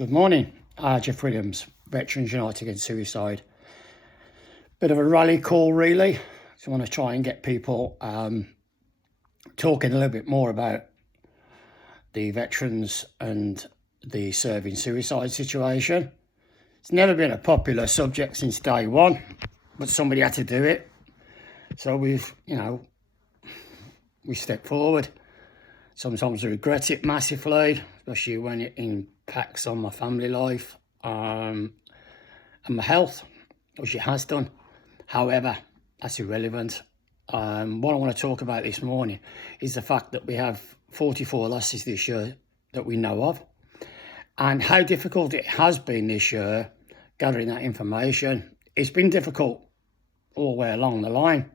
Good morning, Jeff Williams, Veterans United Against Suicide. Bit of a rally call, really. So I want to try and get people talking a little bit more about the veterans and the serving suicide situation. It's never been a popular subject since day one, but somebody had to do it. So we step forward. Sometimes I regret it massively, especially when it impacts on my family life and my health, which it has done. However, that's irrelevant. What I want to talk about this morning is the fact that we have 44 losses this year that we know of, and how difficult it has been this year gathering that information. It's been difficult all the way along the line,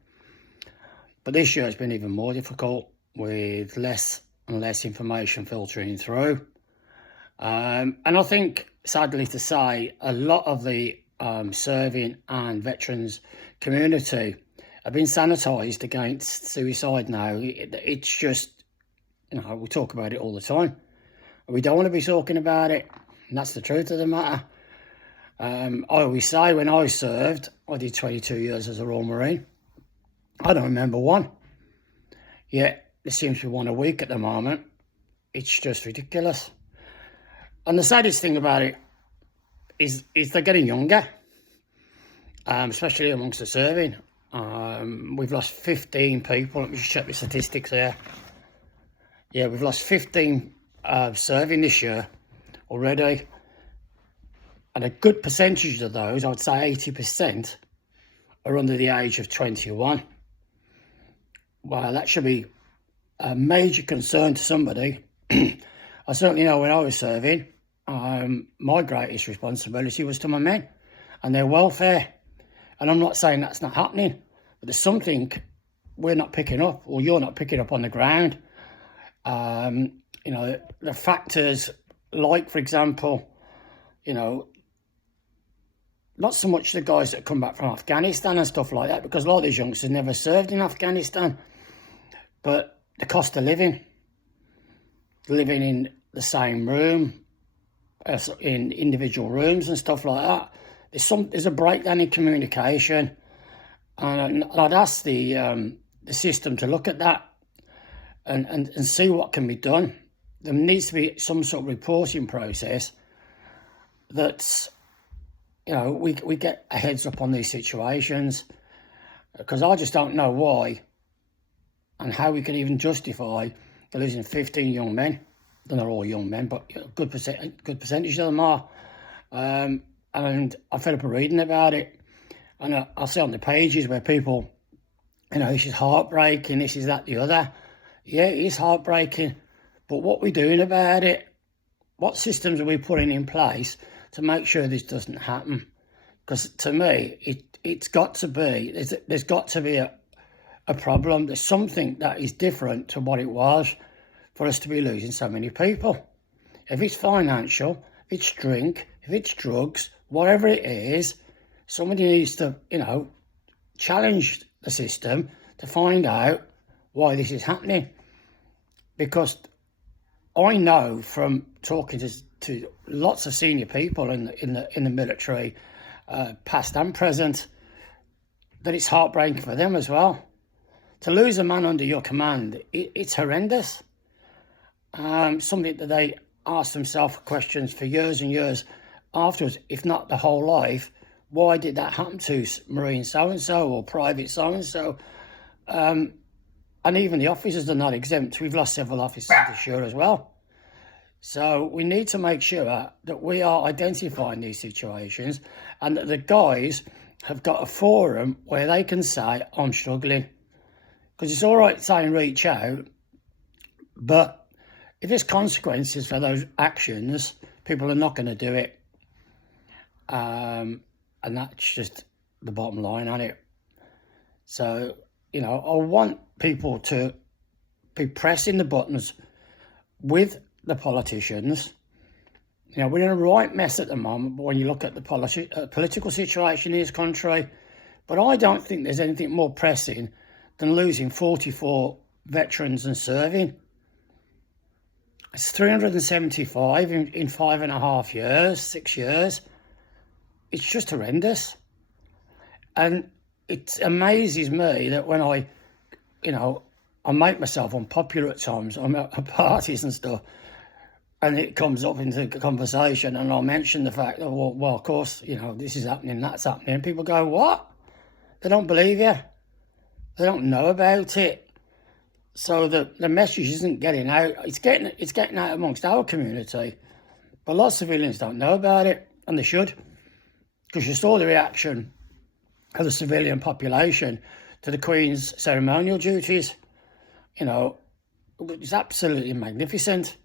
but this year has been even more difficult with less and less information filtering through. And I think, sadly to say, a lot of the serving and veterans community have been sanitised against suicide now. It's just, we talk about it all the time. We don't want to be talking about it, and that's the truth of the matter. I always say, when I served, I did 22 years as a Royal Marine. I don't remember one. Yet there seems to be one a week at the moment. It's just ridiculous. And the saddest thing about it is they're getting younger, especially amongst the serving. We've lost 15 people. Let me just check the statistics here. Yeah, we've lost 15 serving this year already. And a good percentage of those, I would say 80%, are under the age of 21. Well, that should be a major concern to somebody. I certainly know when I was serving, my greatest responsibility was to my men and their welfare. And I'm not saying that's not happening, but there's something we're not picking up, or you're not picking up on the ground. The factors like, for example, not so much the guys that come back from Afghanistan and stuff like that, because a lot of these youngsters never served in Afghanistan, but the cost of living in the same room, in individual rooms and stuff like that. There's a breakdown in communication, and I'd ask the system to look at that and see what can be done. There needs to be some sort of reporting process that's, we get a heads up on these situations, because I just don't know why and how we can even justify losing 15 young men. They're not all young men, but a good percentage of them are. And I fed up reading about it. And I'll see on the pages where people, this is heartbreaking, this is that, the other. Yeah, it is heartbreaking. But what are we doing about it? What systems are we putting in place to make sure this doesn't happen? Because to me, it's got to be, there's got to be a problem. There's something that is different to what it was for us to be losing so many people. If it's financial, if it's drink, if it's drugs, whatever it is, somebody needs to, challenge the system to find out why this is happening. Because I know from talking to lots of senior people in the military, past and present, that it's heartbreaking for them as well. To lose a man under your command, it's horrendous. Something that they ask themselves questions for years and years afterwards, if not the whole life. Why did that happen to Marine so-and-so or Private so-and-so? And even the officers are not exempt. We've lost several officers this year as well. So we need to make sure that we are identifying these situations, and that the guys have got a forum where they can say, I'm struggling. Because it's all right saying reach out, but if there's consequences for those actions, people are not going to do it. And that's just the bottom line on it. So, I want people to be pressing the buttons with the politicians. We're in a right mess at the moment when you look at the political situation in this country. But I don't think there's anything more pressing than losing 44 veterans and serving. It's 375 in 5.5 years, 6 years. It's just horrendous. And it amazes me that when I make myself unpopular at times. I'm at parties and stuff, and it comes up into conversation, and I'll mention the fact that, well, of course, this is happening, that's happening. And people go, what? They don't believe you. They don't know about it. So the message isn't getting out. It's getting out amongst our community, but lots of civilians don't know about it, and they should, because you saw the reaction of the civilian population to the Queen's ceremonial duties. It's absolutely magnificent.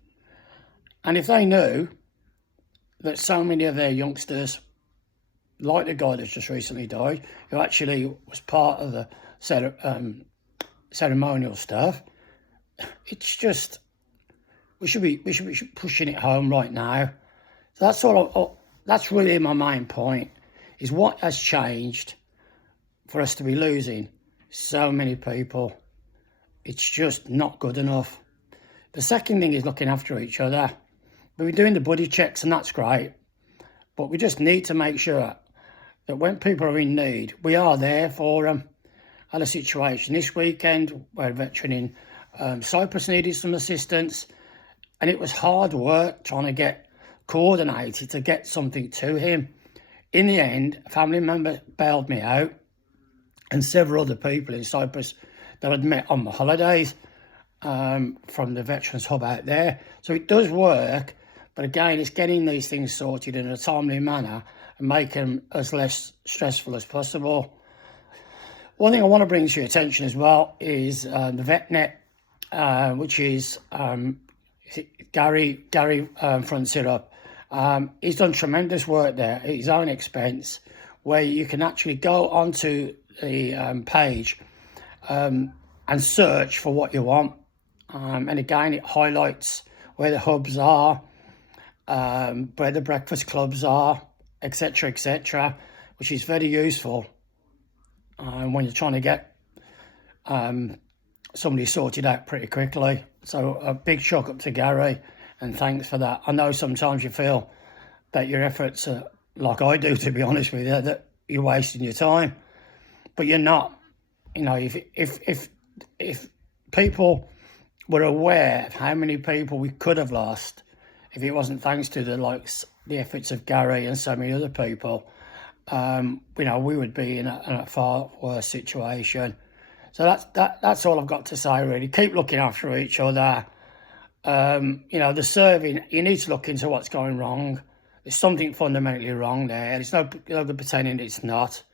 And if they knew that so many of their youngsters, like the guy that's just recently died, who actually was part of the ceremonial stuff, it's just, we should be pushing it home right now. So that's all. That's really my main point, is what has changed for us to be losing so many people. It's just not good enough. The second thing is looking after each other. We're doing the buddy checks, and that's great, but we just need to make sure that when people are in need, we are there for them. I had a situation this weekend where a veteran in Cyprus needed some assistance, and it was hard work trying to get coordinated to get something to him. In the end, a family member bailed me out, and several other people in Cyprus that I'd met on my holidays from the Veterans Hub out there. So it does work, but again, it's getting these things sorted in a timely manner and make them as less stressful as possible. One thing I want to bring to your attention as well is the VetNet, which is Gary fronts it up. He's done tremendous work there at his own expense, where you can actually go onto the page and search for what you want. And again, it highlights where the hubs are, where the breakfast clubs are, etc., which is very useful when you're trying to get somebody sorted out pretty quickly. So a big shock up to Gary, and thanks for that. I know sometimes you feel that your efforts are, like I do, to be honest with you, that you're wasting your time, but you're not. If people were aware of how many people we could have lost if it wasn't thanks to the efforts of Gary and so many other people, we would be in a far worse situation. So that's all I've got to say, really. Keep looking after each other. The serving, you need to look into what's going wrong. There's something fundamentally wrong there. There's no good pretending it's not.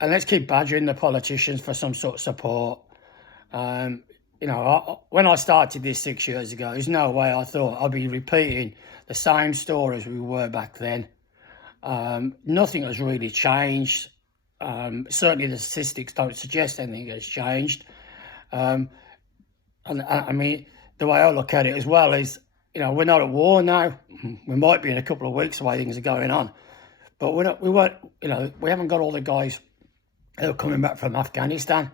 And let's keep badgering the politicians for some sort of support. When I started this 6 years ago, there's no way I thought I'd be repeating the same stories we were back then. Nothing has really changed. Certainly the statistics don't suggest anything has changed. And I mean, the way I look at it as well is, we're not at war now. We might be in a couple of weeks the way things are going on. But we haven't got all the guys who are coming back from Afghanistan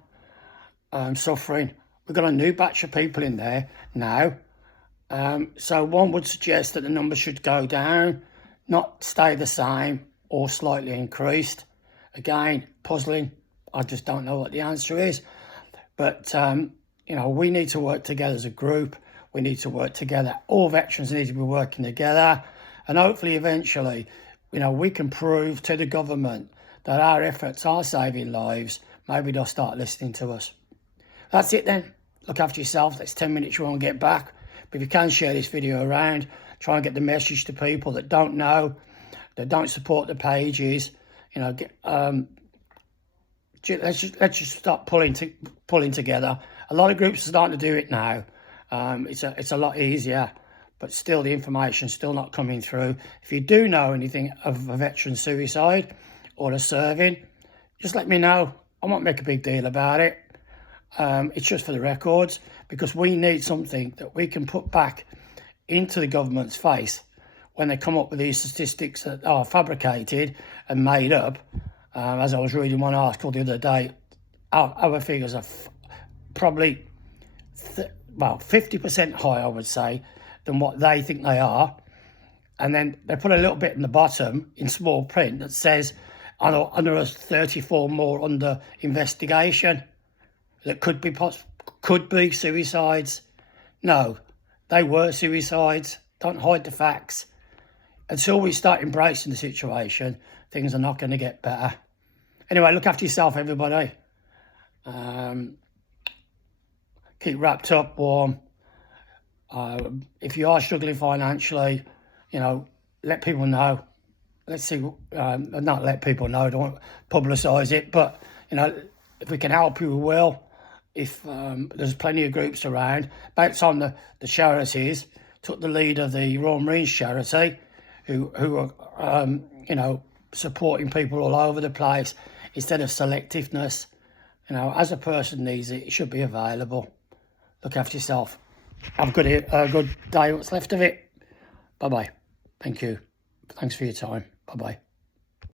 suffering. We've got a new batch of people in there now. So one would suggest that the numbers should go down, not stay the same or slightly increased. Again, puzzling. I just don't know what the answer is. But, we need to work together as a group. We need to work together. All veterans need to be working together. And hopefully, eventually, we can prove to the government that our efforts are saving lives. Maybe they'll start listening to us. That's it then. Look after yourself. That's 10 minutes you won't get back. But if you can share this video around, try and get the message to people that don't know, that don't support the pages. Let's just start pulling together. A lot of groups are starting to do it now. It's a lot easier, but still the information's still not coming through. If you do know anything of a veteran suicide or a serving, just let me know. I won't make a big deal about it. It's just for the records, because we need something that we can put back into the government's face when they come up with these statistics that are fabricated and made up. As I was reading one article the other day, our figures are probably 50% higher, I would say, than what they think they are. And then they put a little bit in the bottom in small print that says, under us 34 more under investigation that could be suicides. No, they were suicides. Don't hide the facts. Until we start embracing the situation, things are not going to get better. Anyway, look after yourself, everybody. Keep wrapped up, warm. If you are struggling financially, you know, let people know. Let's see, not let people know, don't publicise it, but, you know, if we can help you, we will. If there's plenty of groups around. About time the charities took the lead of the Royal Marines charity, who are, you know, supporting people all over the place instead of selectiveness. You know, as a person needs it, it should be available. Look after yourself. Have a good day, what's left of it. Bye-bye. Thank you. Thanks for your time. Bye-bye.